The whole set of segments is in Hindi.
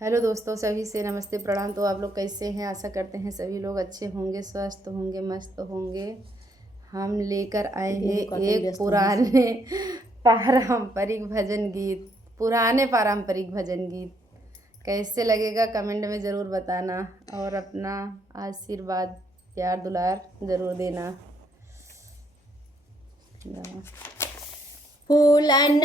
हेलो दोस्तों, सभी से नमस्ते प्रणाम। तो आप लोग कैसे हैं? आशा करते हैं सभी लोग अच्छे होंगे, स्वस्थ होंगे, मस्त होंगे। हम लेकर आए हैं एक पुराने पारंपरिक भजन गीत। पुराने पारंपरिक भजन गीत कैसे लगेगा कमेंट में ज़रूर बताना और अपना आशीर्वाद प्यार दुलार ज़रूर देना। फूलन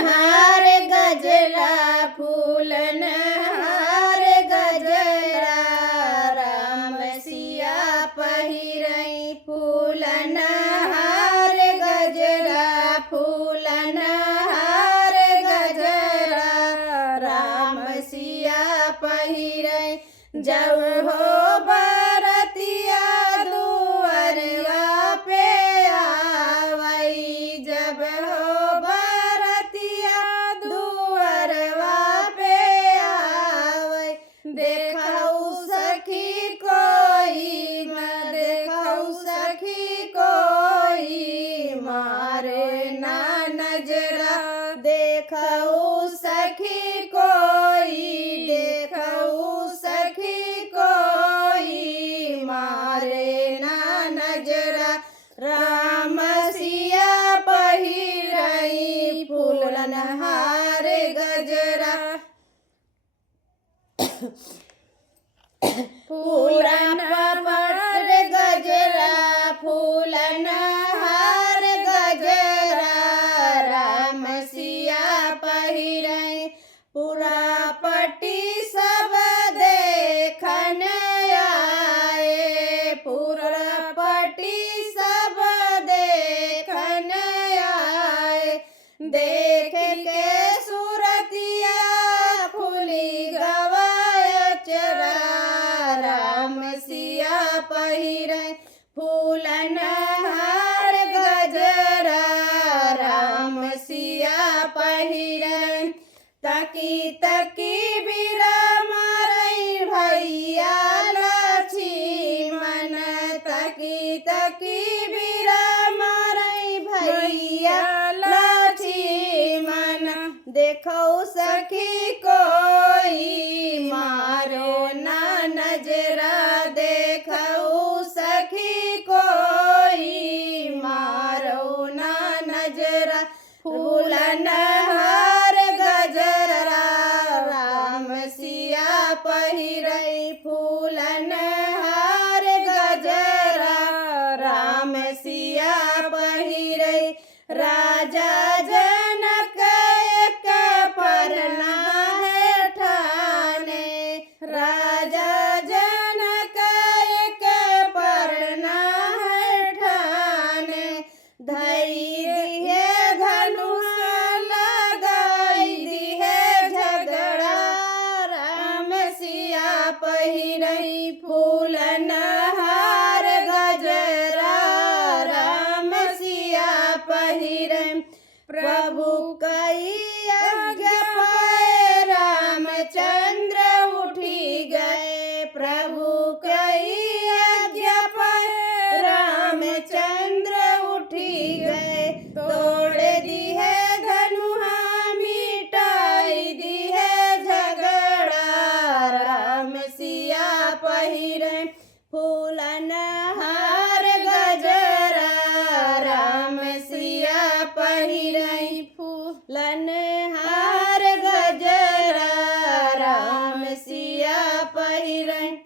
हार गजरा, फूलन हार गजरा, राम सिया पहिरई। फूलन हार गजरा, फूलन हार गजरा, राम सिया पहिरई। जब हो बरतिया दुअरवा पे आवई, जब हो बरतिया दुअरवा पे आवई। देखऊ सखी कोई मैं, देखऊ सखी कोई मारे ना नजरा। देखऊ सखी कोई, देखऊ सखी कोई मारे ना नजरा। राम सिया पहिरई, फूलन हार गजरा। फूलन पट गजरा, फूलन हार गजरा, राम सिया पहिरई। पूरा पट्टी सब देखन आए, पूरा पट्टी सब देखन आए। देख के सूरतिया फूली गवाय चरा, राम सिया पहिरई। फूलन हार गजरा, राम सिया पहिरई। तकी तकी बीरा मारई भैया लक्ष्मण, तकी तकी बीरा मारई भैया लक्ष्मण। देखो सखी कोई मारो ना नजरा, देखो सखी कोई मारो ना नजरा। फूलन हार गजरा, राम सिया पहिरई। फूलन हार गजरा, राम सिया पहिरई। राजा जनक एक परना है ठाने, राजा जनक एक परना है ठाने। धई दिहे धनुषा लगाई दिहे झगड़ा, राम सिया पहिरई। फूलन हार गजरा, राम सिया पहिरई। प्रभु कई आज्ञा पाए रामचंद्र उठी गए, प्रभु कई आज्ञा पाए रामचंद्र उठी गए। तोड़ दी है धनुहा, मिटाई दी है झगड़ा, राम सिया पहिरई। फूलन हार गजरा, राम सिया पहिरई। फूलन हार गजरा, राम सिया पहिरई।